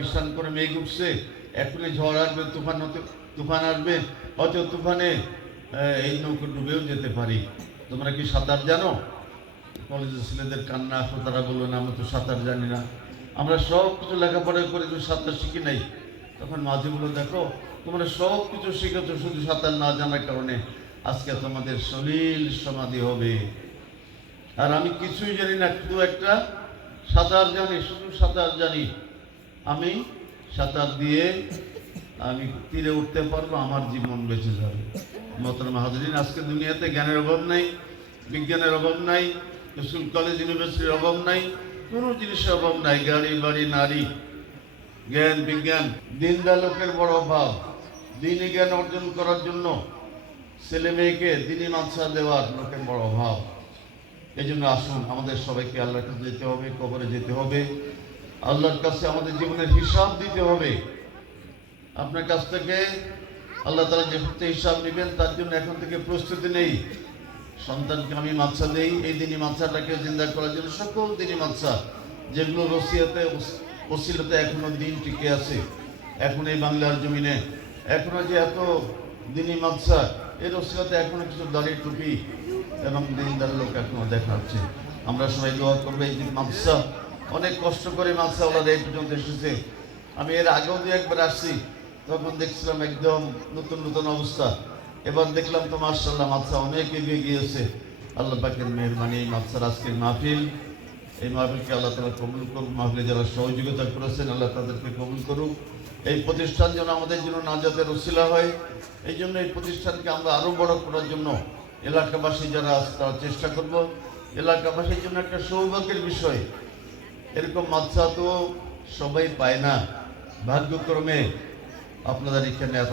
বিশ্রাম করে মেঘ উঠছে, এখনই ঝড় আসবে, তুফান আসবে, হয়তো তুফানে এই নৌকো ডুবেও যেতে পারি। তোমরা কি সাঁতার জানো? কলেজের ছেলেদের কান্না আসো, তারা বললো না আমরা তো সাঁতার জানি না। আমরা সব কিছু লেখাপড়া করে তো সাঁতার শিখি নাই। তখন মাঝে বলো দেখো তোমরা সব কিছু শিখেছো, শুধু সাঁতার না জানার কারণে আজকে তোমাদের সলিল সমাধি হবে। আর আমি কিছুই জানি না, শুধু একটা সাঁতার জানি, শুধু সাঁতার জানি। আমি সাঁতার দিয়ে আমি তীরে উঠতে পারবো, আমার জীবন বেঁচে যাবে। মোহতারাম হাজরিন, আজকে দুনিয়াতে জ্ঞানের অভাব নাই, বিজ্ঞানের অভাব নাই, স্কুল কলেজ ইউনিভার্সিটির অভাব নাই, কোনো জিনিসের অভাব নাই। গাড়ি বাড়ি নারী, জ্ঞান বিজ্ঞান, দিনদার লোকের বড় অভাব। দিনই জ্ঞান অর্জন করার জন্য ছেলে মেয়েকে দিনই মাদ্রাসা দেওয়ার লোকের বড় অভাব। এই জন্য আসুন আমাদের সবাইকে আল্লাহর কাছে যেতে হবে, কবরে যেতে হবে, আল্লাহর কাছে আমাদের জীবনের হিসাব দিতে হবে। আপনার কাছ থেকে আল্লাহ তাআলা যে হিসাব নেবেন তার জন্য এখন থেকে প্রস্তুতি নেই। সন্তানকে আমি মাদ্রাসা দেই, এই দিনই মাদ্রাসাটাকে জিন্দা করার জন্য সকল দিনই মাদ্রাসা যেগুলো রসিয়াতে ওসিলাতে এখনো দিন টিকে আছে, এখন এই বাংলার জমিনে এখনো যে এত দিনই মাদ্রাসা, এর ওসিলাতে এখনো কিছু দাড়ি টুপি এবং দিনদার লোক এখনো দেখা যাচ্ছে। আমরা সবাই দোয়া করবো এই দিন মাদ্রাসা, অনেক কষ্ট করে মাদ্রাসা ওরা এই পর্যন্ত এসেছে। আমি এর আগেও দু একবার আসছি, তখন দেখছিলাম একদম নতুন নতুন অবস্থা। এবার দেখলাম তো মাশাআল্লাহ মাদ্রাসা অনেক এগিয়ে গিয়েছে। আল্লাহ পাকের মেহরবানি, মাদ্রাসার আজকের মাহফিল, এই মাহফিলকে আল্লাহ তাআলা কবুল করুক। মাহফিলে যারা সহযোগিতা করেছেন আল্লাহ তাদেরকে কবুল করুক। এই প্রতিষ্ঠান যেন আমাদের জন্য নাজাতের ওসিলা হয়, এই জন্য এই প্রতিষ্ঠানকে আমরা আরো বড় করার জন্য এলাকাবাসী যারা আছে তারা চেষ্টা করব। এলাকাবাসীর জন্য একটা সৌভাগ্যের বিষয়, এরকম মাদ্রাসা তো সবাই পায় না, ভাগ্যক্রমে আপনাদের এখানে এত